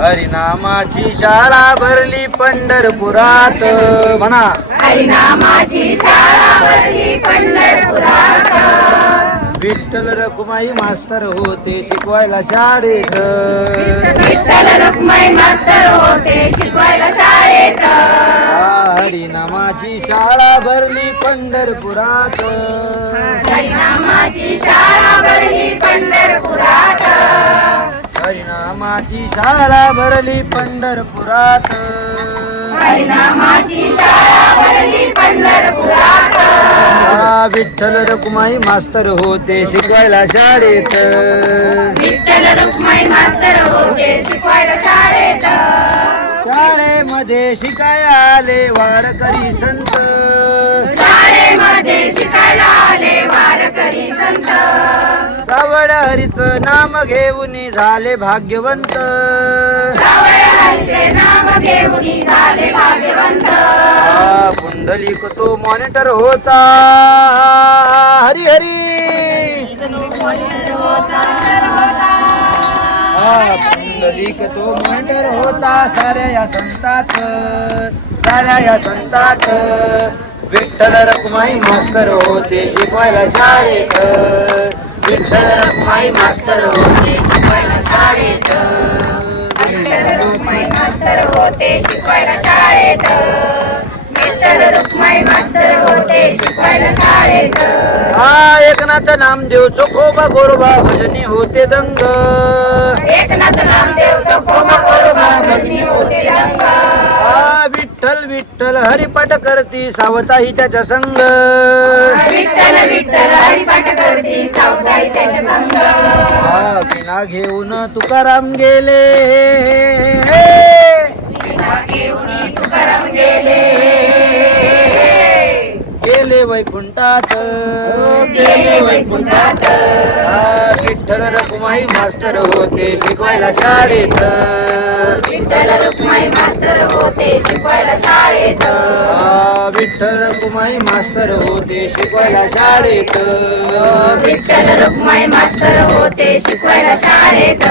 हरिनामाची शाळा भरली पंढरपुरात. म्हणा. हरिनामाची शाळा भरली पंढरपुरात. विठ्ठल रकुमाई मास्तर होते शिकवायला शाळेत. विठ्ठल रुक्माई मास्तर होते शिकवायला शाळेत. हरिनामाची शाळा भरली पंढरपुरात. हरिनामाची शाळा भरली पंढरपुरात. हरिनामाची शाळा भरली पंढरपुरात. शाळेत. विठ्ठल रुक्माई मास्तर होते शिकवायला शाळेत. शाळेमध्ये शिकाय आले वारकरी संत. हरिच नाम घेऊन झाले भाग्यवंत. पुंडलिक तो मॉनिटर होता. हरी हरी. पुंडलिक तो मॉनिटर होता. साऱ्या या संतात साऱ्या या संतात. विठ्ठल रकुमाई मास्तर होते शिकवायला शाळेत. विठ्ठल रकुमाई मास्तर होते शिकवायला शाळेत विठ्ठल रुक्माई मास्तर होते शिकवायला शाळेत विठ्ठल रुक्माई मास्तर होते शिकवायला शाळेत हा एकनाथ नामदेव चोखोबा गोरोबा भजनी होते दंग. एकनाथ नामदेव चकोबा गोरोबा भजनी होते रंग हा विठ्ठल विठ्ठल हरिपाठ करती सावताही त्याच्या संग. विठ्ठल विठ्ठल हरिपाठ करती सावताई त्याच्या संग. विना घेऊन तुकाराम गेले. गेले वैकुंठात. गेले वैकुंठात. विठ्ठल रकुमाई मास्तर होते शिकवायला शाळेत. विठ्ठल रुक्माई मास्तर होते शिकवायला शाळेत. विठ्ठल रकुमाई मास्तर होते शिकवायला शाळेत. विठ्ठल रुक्माई मास्तर होते शिकवायला शाळेत.